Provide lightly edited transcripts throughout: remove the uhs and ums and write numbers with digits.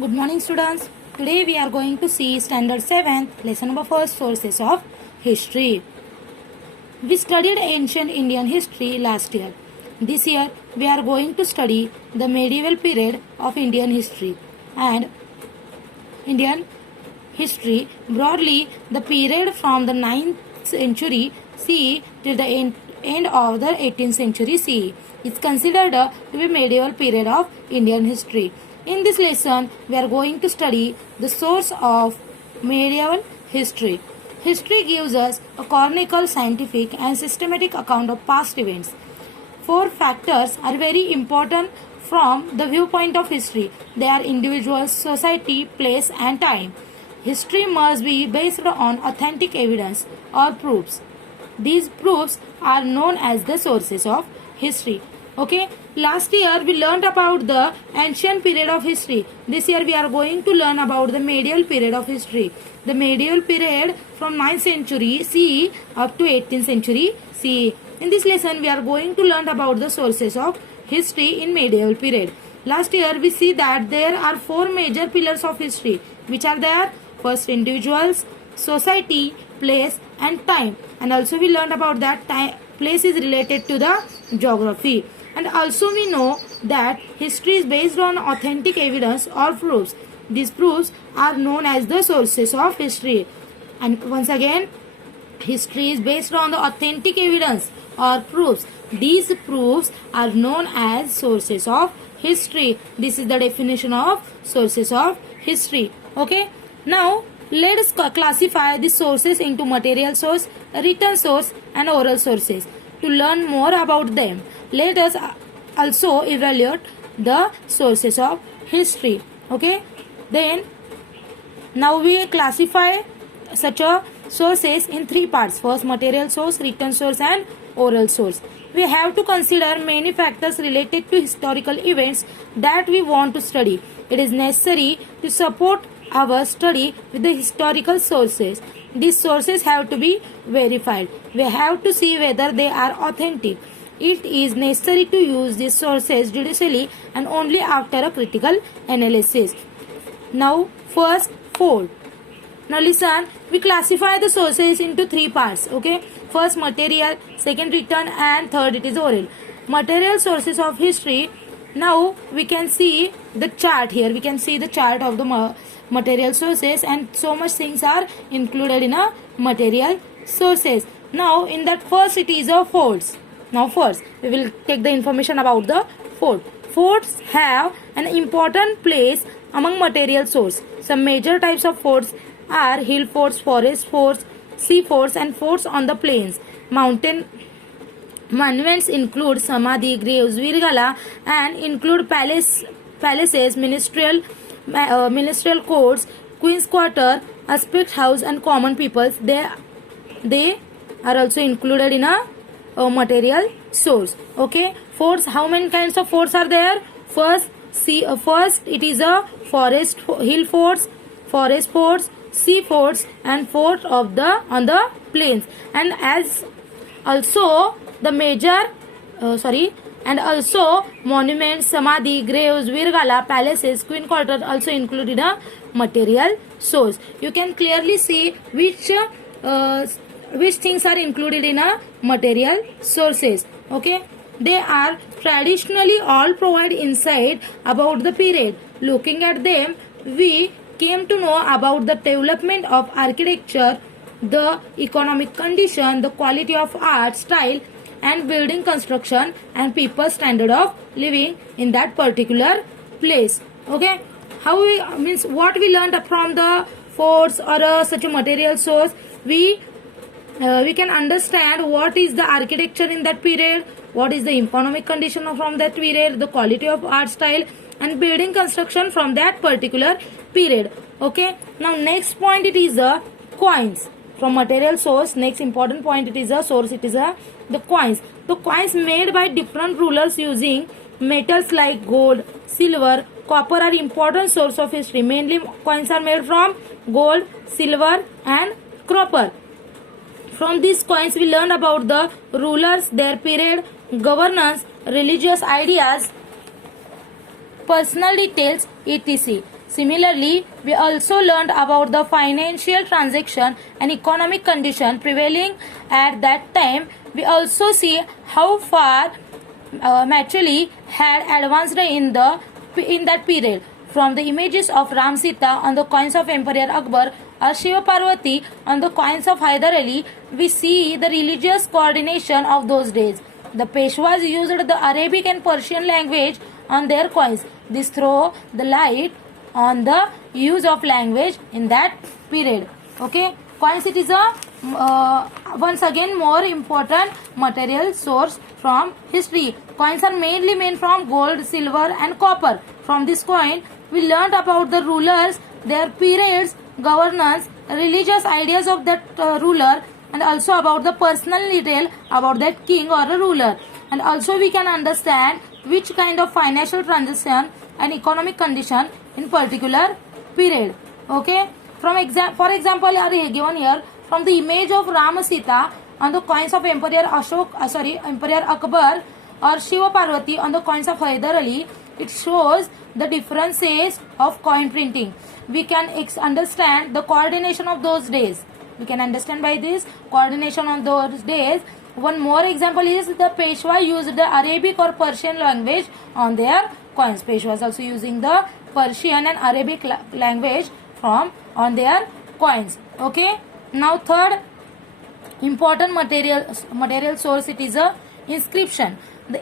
Good morning, students. Today we are going to see Standard 7th, lesson number 1, Sources of History. We studied ancient Indian history last year. This year we are going to study the medieval period of Indian history. And Indian history, broadly the period from the 9th century CE till the end of the 18th century CE, is considered to be medieval period of Indian history. In this lesson, we are going to study the source of medieval history. History gives us a chronicle, scientific and systematic account of past events. Four factors are very important from the viewpoint of history. They are individuals, society, place and time. History must be based on authentic evidence or proofs. These proofs are known as the sources of history. Okay, last year we learned about the ancient period of history. This year we are going to learn about the medieval period of history. The medieval period from 9th century CE up to 18th century CE. In this lesson we are going to learn about the sources of history in medieval period. Last year we see that there are four major pillars of history, which are there. First, individuals, society, place and time. And also we learned about that place is related to the geography. And also we know that history is based on authentic evidence or proofs. These proofs are known as the sources of history. And once again, history is based on the authentic evidence or proofs. These proofs are known as sources of history. This is the definition of sources of history. Okay. Now, let us classify the sources into material source, written source and oral sources. To learn more about them, let us also evaluate the sources of history. Okay. Then, now we classify such a sources in three parts. First, material source, written source and oral source. We have to consider many factors related to historical events that we want to study. It is necessary to support our study with the historical sources. These sources have to be verified. We have to see whether they are authentic. It is necessary to use these sources judiciously and only after a critical analysis. Now, first, fold. Now listen, we classify the sources into three parts. Okay, first material, second written and third it is oral. Material sources of history. Now we can see the chart here. We can see the chart of the material sources, and so much things are included in a material sources. Now in that first it is a folds. Now first we will take the information about the fold. Folds have an important place among material source. Some major types of folds are hill forts, forest forts, sea forts and forts on the plains. Mountain monuments include samadhi, graves, virgala and include palaces, ministerial courts, queen's quarter, aspect house and common peoples. They are also included in a material source. Okay, forts. How many kinds of forts are there? First it is a forest hill forts, forest forts, sea forts and fort of the on the plains. And as also the major and also monuments, samadhi, graves, virgala, palaces, queen quarter also included a material source. You can clearly see which things are included in a material sources. Okay, they are traditionally all provide insight about the period. Looking at them, we came to know about the development of architecture, the economic condition, the quality of art, style and building construction and people's standard of living in that particular place. Okay, how we means what we learned from the forts or such a material source, we can understand what is the architecture in that period, what is the economic condition from that period, the quality of art style and building construction from that particular period. Okay, now next point it is the coins from material source. Next important point it is a source, it is the coins. The coins made by different rulers using metals like gold, silver, copper are important source of history. Mainly coins are made from gold, silver and copper. From these coins we learn about the rulers, their period, governance, religious ideas, personal details, etc. Similarly, we also learned about the financial transaction and economic condition prevailing at that time. We also see how far Machali had advanced in that period. From the images of Ram Sita on the coins of Emperor Akbar or Shiva Parvati on the coins of Hyder Ali, we see the religious coordination of those days. The Peshwas used the Arabic and Persian language on their coins. This throws the light on the use of language in that period. Okay, coins, it is a once again more important material source from history. Coins are mainly made from gold, silver and copper. From this coin we learned about the rulers, their periods, governance, religious ideas of that ruler, and also about the personal detail about that king or a ruler. And also we can understand which kind of financial transaction and economic condition in particular period. Okay, for example are given here from the image of Ram Sita on the coins of Emperor Akbar or Shiva Parvati on the coins of Hyder Ali. It shows the differences of coin printing. We can understand the coordination of those days. We can understand by this coordination of those days. One more example is the Peshwa used the Arabic or Persian language on their coins. Peshwas also using the Persian and Arabic language on their coins. Okay. Now third important material source, it is a inscription.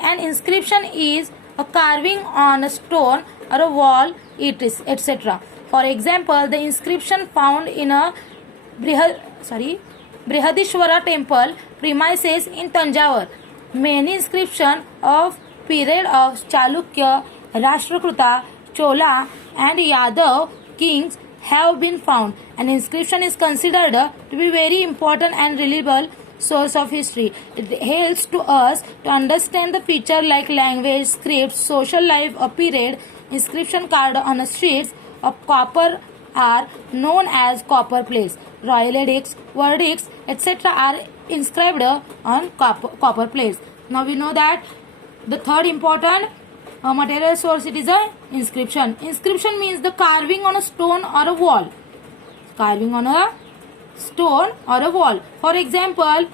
An inscription is a carving on a stone or a wall, etc. For example, the inscription found in a Brihadishwara temple premises in Tanjavur. Many inscriptions of period of Chalukya, Rashtrakuta, Chola and Yadav kings have been found. An inscription is considered to be very important and reliable source of history. It helps to us to understand the feature like language, scripts, social life of period. Inscription card on the streets of copper are known as copper plates. Royal edicts, verdicts, etc. are inscribed on copper plates. Now we know that the third important material source, it is a inscription. Inscription means the carving on a stone or a wall. Carving on a stone or a wall. For example,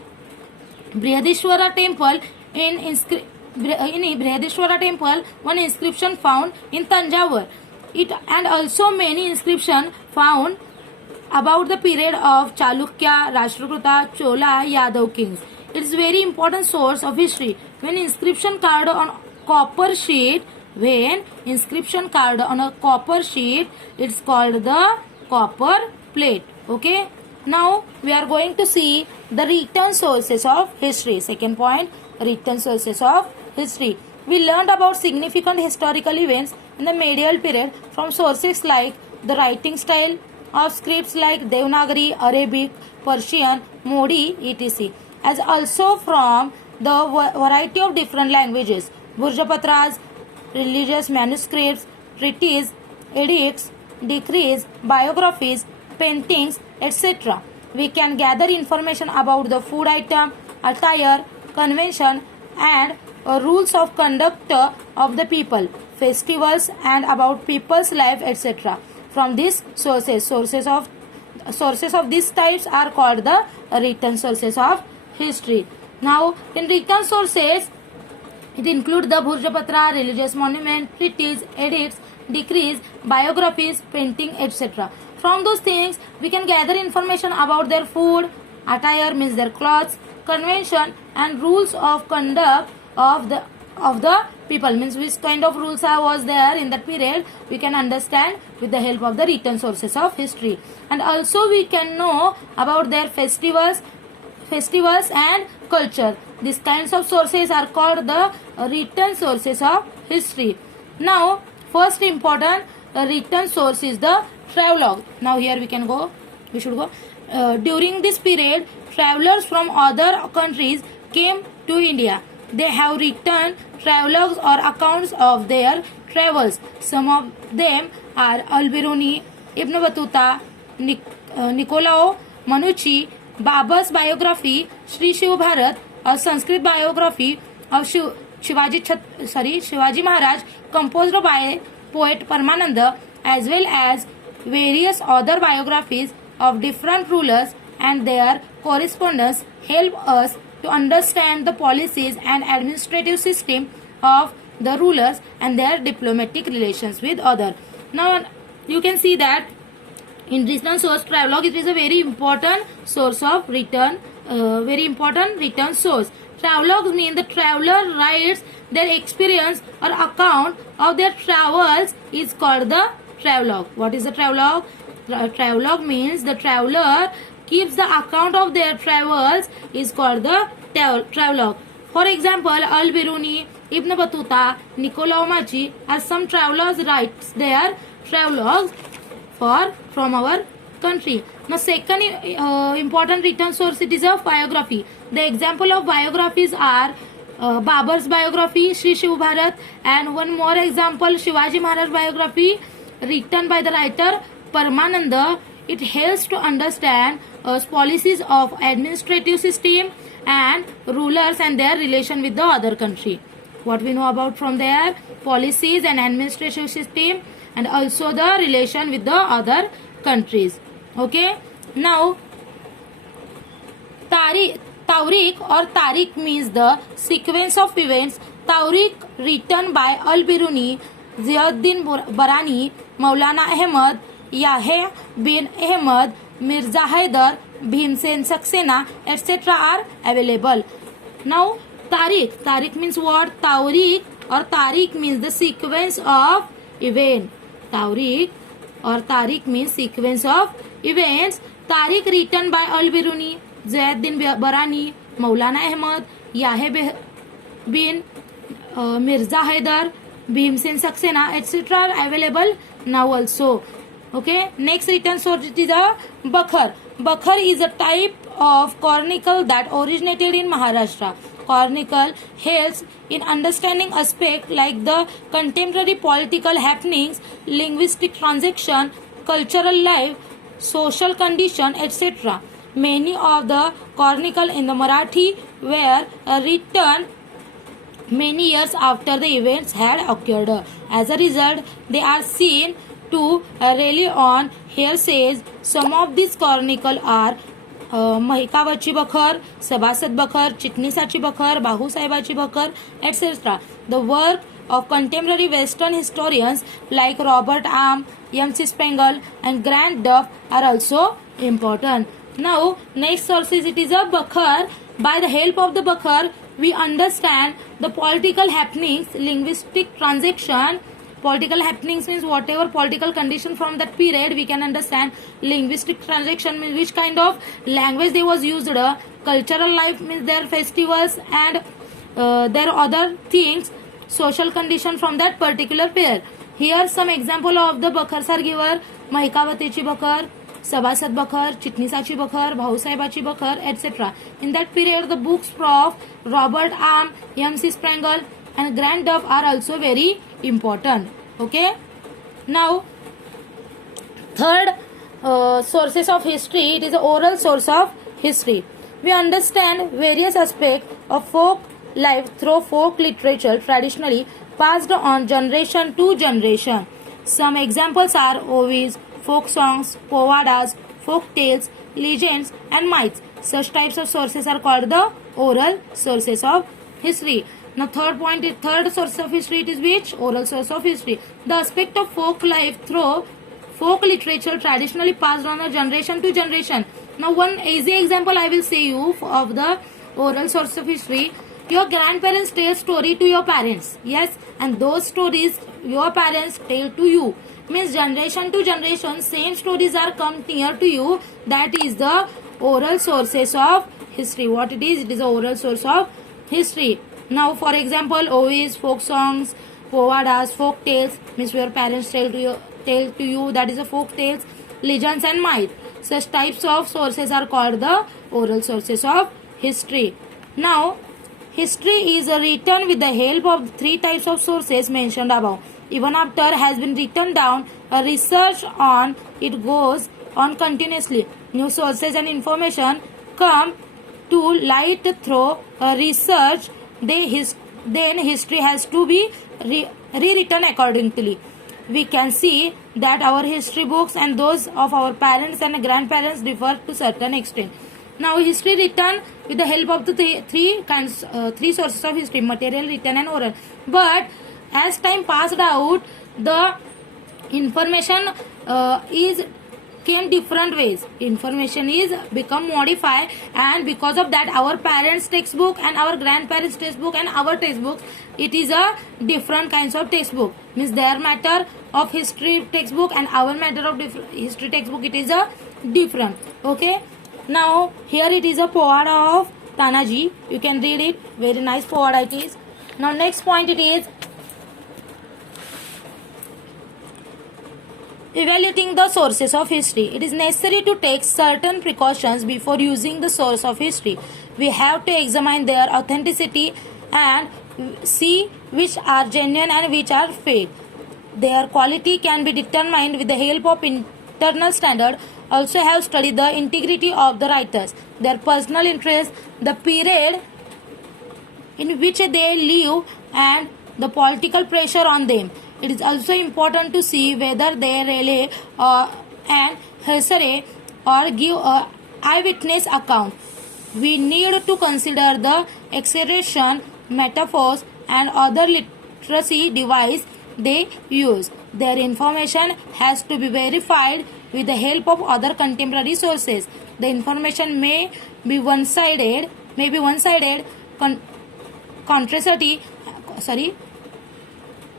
Brihadishwara temple in Brihadishwara temple, one inscription found in Tanjavur. And also many inscriptions found about the period of Chalukya, Rashtrakuta, Chola, Yadav kings. It is very important source of history. When inscription carved on copper sheet, it's called the copper plate. Okay. Now we are going to see the written sources of history. Second point, written sources of history. We learned about significant historical events in the medieval period from sources like the writing style of scripts like Devanagari, Arabic, Persian, Modi, etc. as also from the variety of different languages, Burjapatras, religious manuscripts, treaties, edicts, decrees, biographies, paintings, etc. We can gather information about the food item, attire, convention and rules of conduct of the people, festivals and about people's life, etc. From these sources of these types are called the written sources of history. Now in written sources, it includes the Bhurjapatra, religious monument, treaties, edicts, decrees, biographies, painting, etc. From those things, we can gather information about their food, attire means their clothes, convention and rules of conduct of the people, means which kind of rules was there in that period. We can understand with the help of the written sources of history. And also we can know about their festivals and culture. These kinds of sources are called the written sources of history. Now first important written source is the travelogue. Now here we should go. During this period, travelers from other countries came to India. They have written travelogues or accounts of their travels. Some of them are Al-Biruni, Ibn Battuta, Nicolao Manucci, Baba's biography, Sri Shiv Bharat, a Sanskrit biography of Shivaji Maharaj, composed by poet Paramananda, as well as various other biographies of different rulers and their correspondence help us to understand the policies and administrative system of the rulers and their diplomatic relations with other. Now you can see that in written source, travelogue, it is a very important source of written, source. Travelogues mean the traveler writes their experience or account of their travels is called the travelogue. What is the travelogue? Travelogue means the traveler keeps the account of their travels is called the travelogue. For example, Al-Biruni, Ibn Battuta, Nicolau Machi are some travelers writes their travelogues from our country. Now second important written source, it is a biography. The example of biographies are Babar's biography, Sri Shiv Bharat, and one more example, Shivaji Maharaj biography written by the writer Paramananda. It helps to understand policies of administrative system and rulers and their relation with the other country. What we know about from their policies and administrative system and also the relation with the other countries. Okay. Now Tawrikh or Tariq means the sequence of events. Tawrikh written by Al-Biruni, Ziauddin Barani, Maulana Ahmad, Yahya bin Ahmad, Mirza Haidar, Bhimsen Saxena, etc. are available. Now Tariq means what? Tawrikh or Tariq means the sequence of event. Tawrikh or Tariq means sequence of events. Tariq written by Al-Biruni, Ziauddin Barani, Maulana Ahmad, Yahya bin Mirza Haidar, Bhimsen Saxena, etc. are available now also. Okay. Next written source, it is a Bakhar. Bakhar is a type of chronicle that originated in Maharashtra. Chronicle helps in understanding aspects like the contemporary political happenings, linguistic transaction, cultural life, social condition, etc. Many of the chronicle in the Marathi were written many years after the events had occurred. As a result, they are seen to rely on hearsays. Some of these chronicle are Mahikawaची बखर, सभासद बखर, चिटणीसाची बखर, भाऊसाहेबाची बखर, etc. The work of contemporary Western historians like Robert Arm, M.C. Spangle, and Grant Duff are also important. Now, next sources, it is a Bakhar. By the help of the Bakhar, we understand the political happenings, linguistic transaction. Political happenings means whatever political condition from that period we can understand. Linguistic transaction means which kind of language they was used. Cultural life means their festivals and their other things. Social condition from that particular period. Here some example of the Bakhars are given. Mahikawateची बखर, सभासद बखर, चिटणीसाची बखर, भाऊसाहेबाची बखर, etc. In that period, the books of Robert Arm, M.C. Spangle, and Grant Duff are also very important. Okay. Now third sources of history, it is an oral source of history. We understand various aspects of folk life through folk literature traditionally passed on generation to generation. Some examples are Ovids, folk songs, povadas, folk tales, legends, and myths. Such types of sources are called the oral sources of history. Now third source of history, it is which? Oral source of history. The aspect of folk life through folk literature traditionally passed on a generation to generation. Now one easy example I will say you of the oral source of history. Your grandparents tell story to your parents. Yes, and those stories your parents tell to you. Means generation to generation same stories are come near to you. That is the oral sources of history. What it is? It is the oral source of history. Now for example, Ovids, folk songs, povadas, folk tales means your parents tell to you, that is a folk tales, legends and myth. Such types of sources are called the oral sources of history. Now history is written with the help of three types of sources mentioned above. Even after has been written down, a research on it goes on continuously. New sources and information come to light through research. Then history has to be rewritten accordingly. We can see that our history books and those of our parents and grandparents differ to certain extent. Now, history written with the help of the three sources of history: material, written, and oral. But as time passed out, the information is came different ways. Information is become modified, and because of that, our parents' textbook and our grandparents' textbook and our textbook, it is a different kinds of textbook. Means their matter of history textbook and our matter of history textbook, it is a different. Okay. Now here it is a Povada of Tanaji. You can read it. Very nice Povada it is. Now next point it is evaluating the sources of history. It is necessary to take certain precautions before using the source of history. We have to examine their authenticity and see which are genuine and which are fake. Their quality can be determined with the help of internal standard. Also have studied the integrity of the writers, their personal interest, the period in which they live, and the political pressure on them. It is also important to see whether they relay an hearsay or give a eyewitness account. We need to consider the exaggeration, metaphors, and other literacy devices they use. Their information has to be verified with the help of other contemporary sources. The information may be one-sided,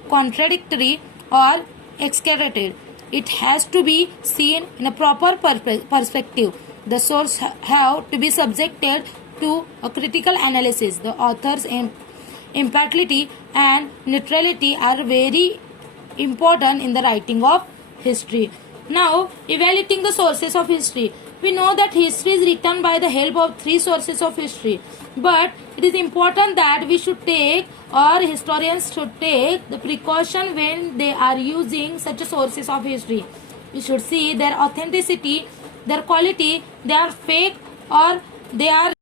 contradictory, or exaggerated. It has to be seen in a proper perspective. The source have to be subjected to a critical analysis. The author's impartiality and neutrality are very important in the writing of history. Now, evaluating the sources of history. We know that history is written by the help of three sources of history. But it is important that we should take, or historians should take, the precaution when they are using such sources of history. We should see their authenticity, their quality, they are fake or they are